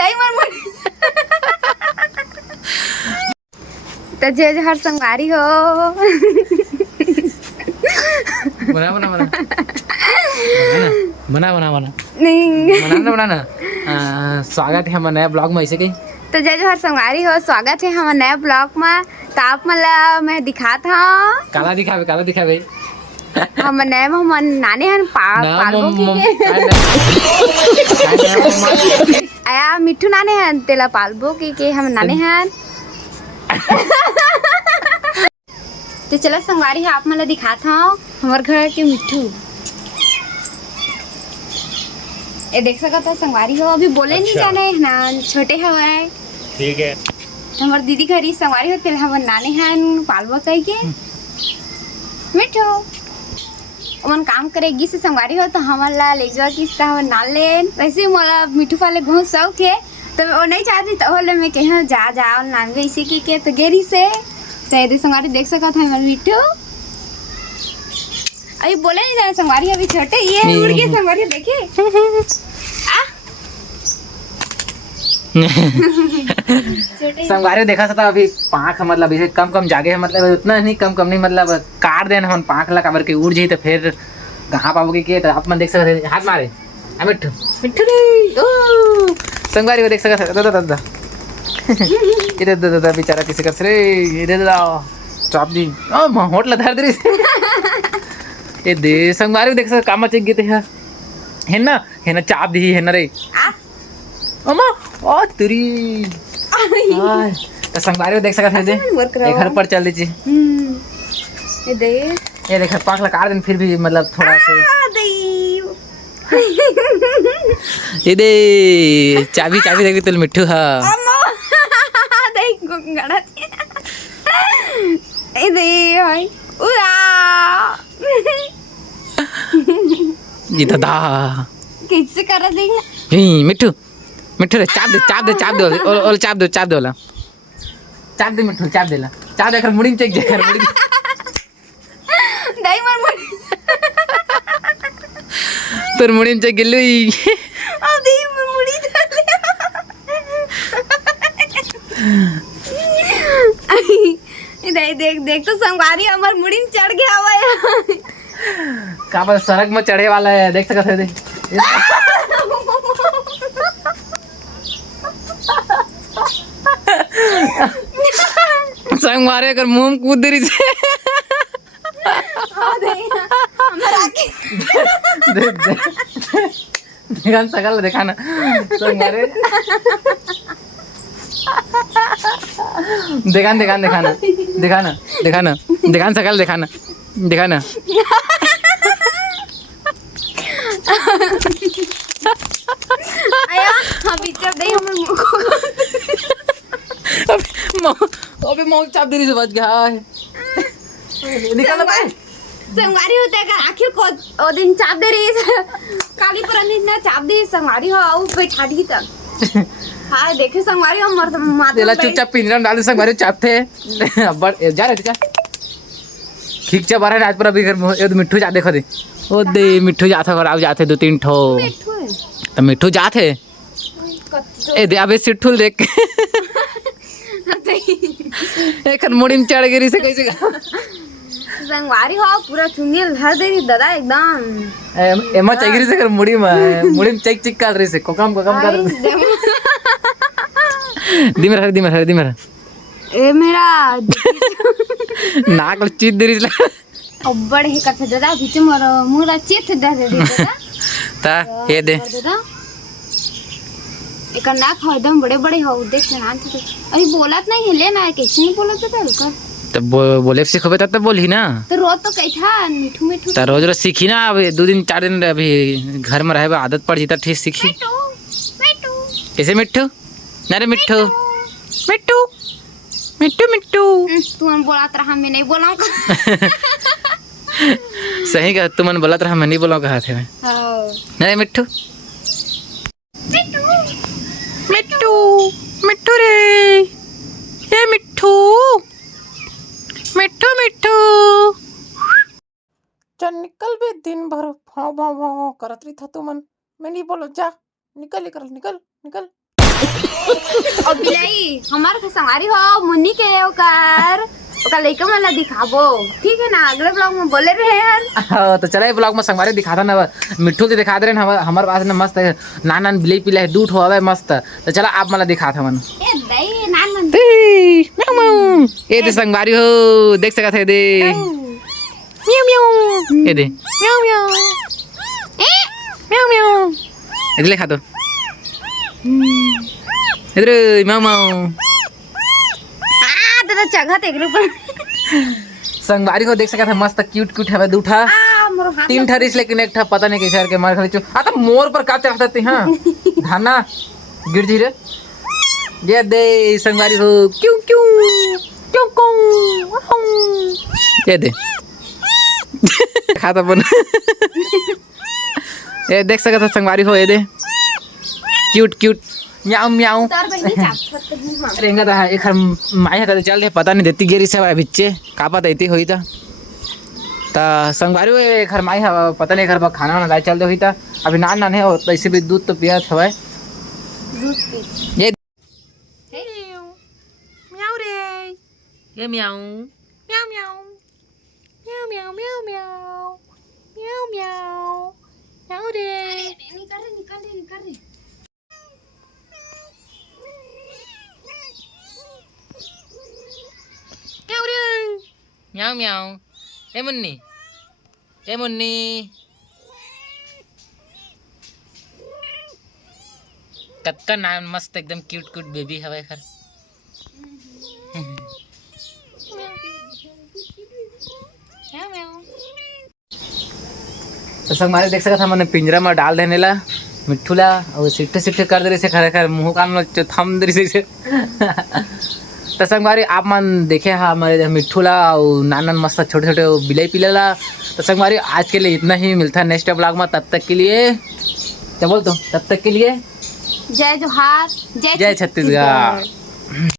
दाई मन तो जे हर संगवारी हो बना बना बना बना बना बना नहीं बना बना ना स्वागत है हमारे नया ब्लॉग में ऐसे कहीं तो जय जोहर संगवारी हो स्वागत है हमारे नए ब्लॉग में। तो आप मतलब मैं दिखात हूँ काला दिखावे हम नए में हम नाने हन पालबो के आया मिठू नाने हन तेला पालबो के हम नाने हन तो चलो संगवारी है आप मतलब दिखात हूँ हमारे घर के मिठू ये देख सकते हो संगवारी हो अभी बोले नहीं जाने ना छोटे हवाए ठीक है। हमार दीदी घरी संगवारी होते हम नाने हन पालबो कह के मिठू मन काम करेगी से संगवारी हो तो हमारा ले जाओ कि इसका हम नाल लेन वैसे मोला मिठू पाले बहुत शौक है तो वो नहीं चाहती तो होले मैं कह जा नान इसी के तो गेरी से तो ये संगवारी देख सका था हमारे मिठू अभी बोले नहीं जाना संगवारी अभी छोटे ये उड़ के संगवारी देखे संगवारी देखा था अभी पाँख मतलब इसे कम जागे है मतलब उतना नहीं कम नहीं मतलब काट देना हम पाँख ला काबर के उड़ जी तो फिर कहाँ पाओगे के तो आप मन देख सकते हाथ मारे मिठू मिठू रे संगवारी को देख सकते दादा इधर दादा बेचारा किसी कर रे इधर दादा चाप दी ओ होटल धर दे ये दे संगवारी को देख सकते काम चेक गए है ना चाप दी है ना रे अम्मा ओ तेरी तो संगवारी को देख सकते हैं दे घर पर चल दीजिए ये देख पाँख लगा दिन फिर भी मतलब थोड़ा सा ये दे चाबी देगी तुल मिठू हाँ ये दादा कैसे कर देंगे मिठू रे चाप दे और चाप दे वाला चाप दे मिठू चाप देला चाप देकर मुड़ी में चेक देकर मुड़ी दाई मन मुड़ी तोर मुड़ी में चेक गिल्लू अब दाई मन मुड़ी दाई देख तो संगवारी हमार मुड़ी में चढ़ गया हुआ का पर सड़क में चढ़े वाला है देख सकते हैं संग मारे कर मुंह में कूद रही से दिखान सकल दिखाना संग मारे दिखान सकल दिखाना आया अभी जब नहीं हम अबे मौत चाप दे रही से बच गया निकल भाई संगवारी होता है आखिर को ओ दिन चाप दे रही है काली पर ना चाप दे संगवारी हो आओ बैठा दी तब हां देखे संगवारी हम मर माता तेला चुपचाप पिंजरा में डाल दे संगवारी चाप थे अब जा रहे थे खींचा बारह रात पर अभी घर ये मिठू जा देखो दे ओ दे मिठू जाता घर आउ जाते 2-3 ठो तो मिठू जाते ए दे अबे सिट्ठुल देख एक मुड़ी में चढ़ गिरी से कैसे संगवारी हो पूरा चुंगेल भर दे रही दादा एकदम एमा चगिरी से कर मुड़ी में चिक कर रही से कोकम कर दिमर ए मेरा नाक चीत दे रही अब्बड़ हे करते दादा बीच मोर मुरा चीत दे दादा ता ये दे एक नाक हो एकदम बड़े हो देख ना थे अभी बोलत नहीं हिले ना कैसे नहीं बोलत था रुका तब बोले सीखबे तब बोली ना तो रोज तो कही था मिठू तो रोज सीखी ना अभी 2 दिन 4 दिन अभी घर में रहे आदत पड़ जाता ठीक सीखी कैसे मिठू अरे मिठू तू मन बोलत रहा मैं नहीं बोलाऊंगा सही कहा तुम मन बोलत रहा मैं नहीं बोलाऊंगा कहा थे अरे मिठू रे ये मिठू चल निकल बे दिन भर भाव करत रही था तू मन मैं नहीं बोलो जा निकल हमारे संगवारी हो मुन्नी के ओकर लइका मन ला दिखाबो, ठीक है ना? अगले ब्लॉग में बोले रहे यार। तो चला ब्लॉग में संगवारी दिखाता ना, मिट्ठू से दिखा दे रहे हैं हमारे पास ना मस्त नान नान बिले पिले दूध हो मस्त। तो चला आप मला दिखाता मन ए दई नान ये दे संगवारी हो देख सकत है दे म्याऊ म्याऊ ये दे म्याऊ म्याऊ म्याऊ म्याऊ इधर खा दो इधर म्याऊ म्याऊ तो जगह देख रहे संगवारी को देख सकत है मस्त क्यूट क्यूट है दूठा मोर हाथ 3 ठरिस लेकिन एक ठा पता नहीं कैसे के मार खड़ी चो आ तो मोर पर का चढ़ते हां धाना गिर जी रे ये दे संगवारी हो क्यों क्यों क्यों क्यों ये दे खाता बन ये देख सकत है संगवारी हो ये दे क्यूट क्यूट म्याऊ म्याऊ सर बनी चाप रेंगा था एक माया कदे चल दे पता नहीं देती गिरी से बिच्चे का पता इती होई था ता संगवारी वे घर माई हवा पता नहीं घर पर खाना वाना लाए चल दे होई था अभी नान नान है और ऐसे भी दूध तो पिया था दूध पी ये म्याऊ रे ये म्याऊ म्याऊ म्याऊ म्याऊ म्याऊ म्याऊ म्याऊ म्याऊ म्याऊ रे निकल रे म्याऊ म्याऊ ए मुन्नी कत्का नाम मस्त एकदम क्यूट क्यूट बेबी हवे खर तो संग मारे देख सकत हमने पिंजरा में डाल देने ला मिठूला और सिट्टे सिट्टे कर दे रहे से खरे मुंह कान में थम दे रही से तो संगवारी आप मन देखे हाँ हमारे मिठूला और नानन मस्त छोटे छोटे बिलाई पिलेला। तो संगवारी आज के लिए इतना ही, मिलता है नेक्स्ट ब्लॉग में। तब तक के लिए क्या बोलते हो? तब तक के लिए जय जोहार, जय छत्तीसगढ़।